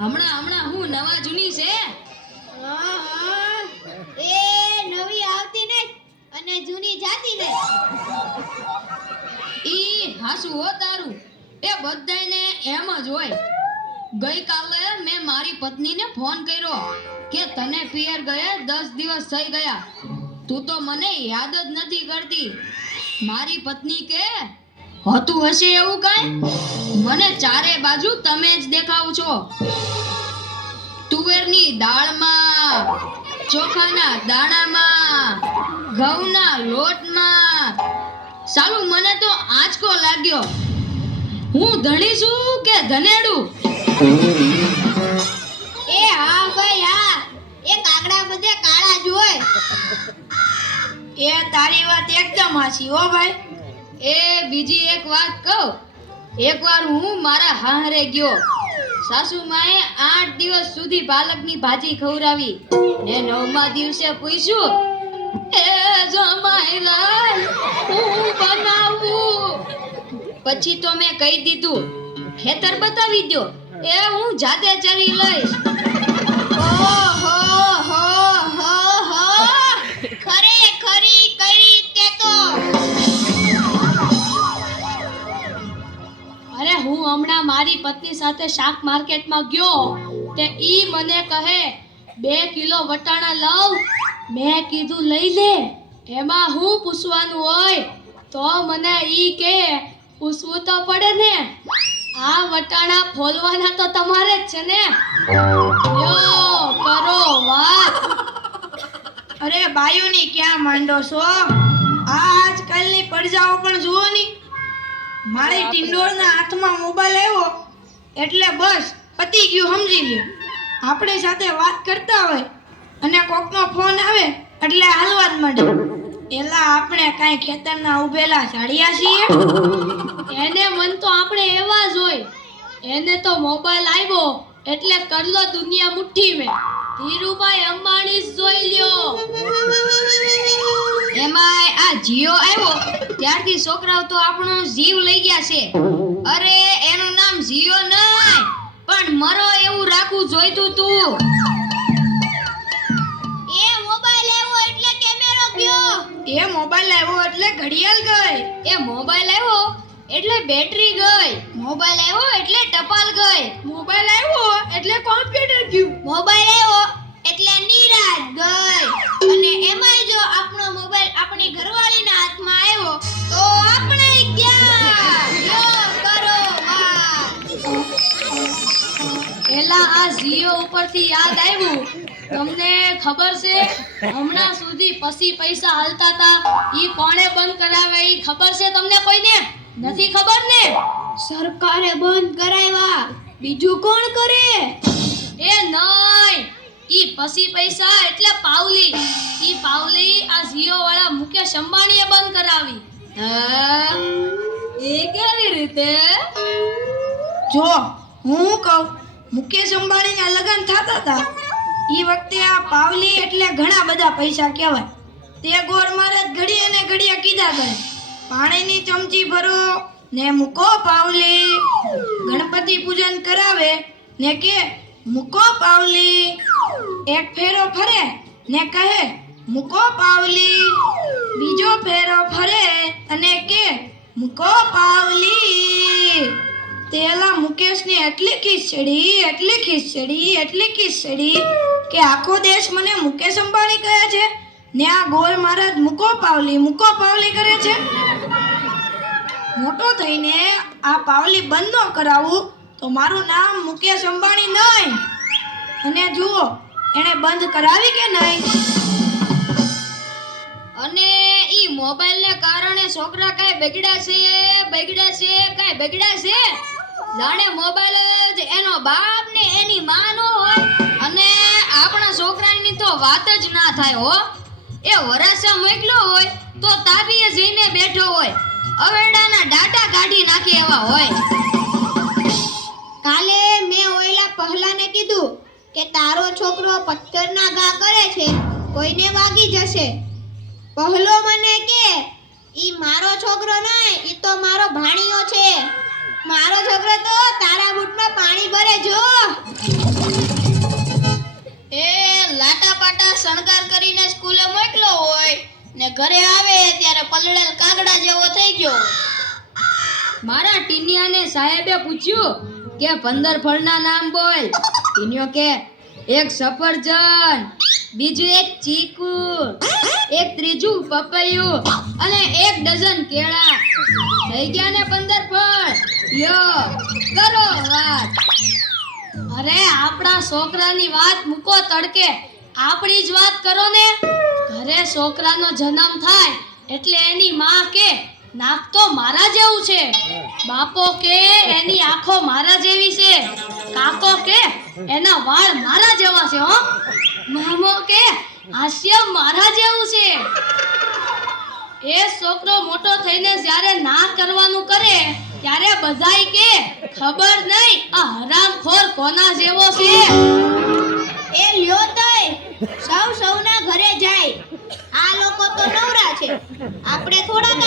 હમણાં હું નવા જૂની છે. એ નવી આવતી ને અને જૂની જાતી ને. ઈ હાસુ હો તારું. એ બધાયને એમ જ હોય. ગઈકાલે મેં મારી પત્નીને ફોન કર્યો કે તને પિયર ગયા 10 દિવસ થઈ ગયા, તું તો મને યાદ જ નથી કરતી. મારી પત્ની કે હોતું હશે એવું કાંઈ? મને ચારે બાજુ તમે જ દેખાવ છો. તુવેરની દાળમાં, ચોખાના દાણામાં, ઘઉંના લોટમાં. સાલું મને તો આંચકો લાગ્યો. હું ધણી છું કે ધનેડું? એ હા ભાઈ હા, એ કાગડા બધે કાળા જ હોય. એ તારી વાત એકદમ હાચી હો ભાઈ. એ બીજી એક વાત કહું. એકવાર હું મારા હાહરે ગયો. સાસુમાએ 8 દિવસ સુધી પાલકની ભાજી ખવડાવી ને 9મા દિવસે પૂછ્યું, એ જમાઈ લાલ હું બનાવું? પછી તો મેં કહી દીધું, ખેતર બતાવી દો, એ હું જાતે ચરી લઈશ. ઓહો હો હો હો, ખરેખરી કરી તે તો. અરે હું હમણાં મારી પત્ની સાથે શાક માર્કેટમાં ગયો તે ઈ મને કહે 2 કિલો વટાણા લાવ. મેં કીધું લઈ લે, એમાં હું પૂછવાનું હોય? તો મને ઈ કે પૂછવું તો પડે ને, આ વટાણા ફોલવાના તો તમારે જ છે ને. યો કરો વાત. અરે બાયુની ક્યાં માંડો છો? આજકાલની પડજાઓ પણ જુઓ ની. મારી ટિંડોળના હાથમાં મોબાઈલ આવ્યો એટલે બસ પતી ગયું, સમજી લ્યો. આપણી સાથે વાત કરતા હોય અને કોકનો ફોન આવે એટલે હાલવા જ માંડે. એલા આપણે કાંઈ ખેતરના ઉભેલા ઝાડિયા છીએ? એને મન તો આપણે એવા જ હોય. એને તો મોબાઈલ આવ્યો એટલે કરલો દુનિયા મુઠ્ઠી મેં. ધીરુભાઈ અંબાણી જ જોઈ લ્યો. એમાંય આ જીઓ આવ્યો ત્યારથી છોકરાઓ તો આપણો જીવ લઈ ગયા છે. અરે એનું નામ જીઓ નહીં પણ મરો એવું રાખવું જોઈતું તું. એ મોબાઈલ આવ્યો એટલે કેમેરો ગયો. એ મોબાઈલ આવ્યો એટલે ઘડિયાળ ગઈ. એ મોબાઈલ આવ્યો એટલે બેટરી ગઈ. મોબાઈલ આવ્યો એટલે ટપાલ ગઈ. મોબાઈલ આવ્યો એટલે કોમ્પ્યુટર ગયું. મોબાઈલ આવ્યો એટલે નિરાત ગઈ. અને એમાંય જો આપણો મોબાઈલ આપણી ઘરવાળીના હાથમાં આવ્યો તો આપણે ગયા. યો કરો વાત. એલા આ જીઓ ઉપરથી યાદ આવ્યું. તમને ખબર છે હમણાં સુધી પછી પૈસા હાલતા હતા ઈ કોણે બંધ કરાવે? ઈ ખબર છે તમને કોઈને? નથી ખબર ને? સરકારે બંધ કરાવ્યા, બીજું કોણ કરે? એ નહીં, ઈ પછી પૈસા એટલે પાવલી. ઈ પાવલી આ જીઓ વાળા મુકેશ અંબાણીએ બંધ કરાવી. હા, એ કેવી રીતે? જો હું કહું, મુકેશ અંબાણીના લગ્ન થતા હતા ઈ વખતે આ પાવલી એટલે ઘણા બધા પૈસા કહેવાય. તે ગોર મારે ઘડીએ ને ઘડીએ કીધા કરે, પાણીની ચમચી ભરો ને મૂકો પાવલી. ગણપતિ પૂજન કરાવે ને કે મૂકો પાવલી. એક ફેરો ફરે ને કહે મૂકો પાવલી. બીજો ફેરો ફરે અને કે મૂકો પાવલી. તેલા મુકેશની એટલી ખીચડી કે આખો દેશ મને મુકેશ અંબાણી કહે છે ને આ ગોળ મહારાજ મૂકો પાવલી કરે છે. મોટો થઈને આ પાવલી બંધ ન કરાવું તો મારું નામ મુકેશ અંબાણી નહીં. અને જુઓ એણે બંધ કરાવી કે નહીં. અને ઈ મોબાઈલને કારણે છોકરા કાંઈ બગડ્યા છે? જાણે મોબાઈલ જ એનો બાપ ને એની માં નો હોય. અને આપણા છોકરાની તો વાત જ ના થાય હો. એ વરાસા મોકલ્યો હોય તો તાબીએ જઈને બેઠો હોય, અવેડાના ડાટા કાઢી નાખે એવા હોય. કાલે મેં ઓયલા પહેલાને કીધું કે તારો છોકરો પથ્થરના ઘા કરે છે, કોઈને વાગી જશે. પહેલો મને કે ઈ મારો છોકરો નહીં, ઈ તો મારો ભાણિયો છે. મારો છોકરો તો તારા બૂટમાં પાણી ભરે જો. પહેલા શણગાર કરીને સ્કૂલે મોકલો હોય ને ઘરે આવે ત્યારે પલળેલ કાગડા જેવો થઈ ગયો. મારા ટીનિયાને સાહેબે પૂછ્યું કે 15 ફળના નામ બોલ. ટીનિયો કે એક સફરજન, બીજું એક ચીકુ, એક ત્રીજું પપૈયું અને 1 ડઝન કેળા. થઈ ગયા ને 15 ફળ. યો કરો વાત. અરે આપણા છોકરાની વાત મૂકો તડકે, આપણી જ વાત કરો ને. ઘરે છોકરાનો જન્મ થાય એટલે એની માં કે નાક તો મારા જેવું છે, બાપો કે એની આંખો મારા જેવી છે, કાકો કે એના વાળ મારા જેવા છે, હો મામો કે હાસ્ય મારા જેવું છે. એ છોકરો મોટો થઈને જ્યારે ના કરવાનું કરે ત્યારે બધાય કે ખબર નહીં આ હરામખોર કોના જેવો છે. એ લ્યો તોય સૌના ઘરે જાય. આ લોકો તો નવરા છે, આપણે થોડા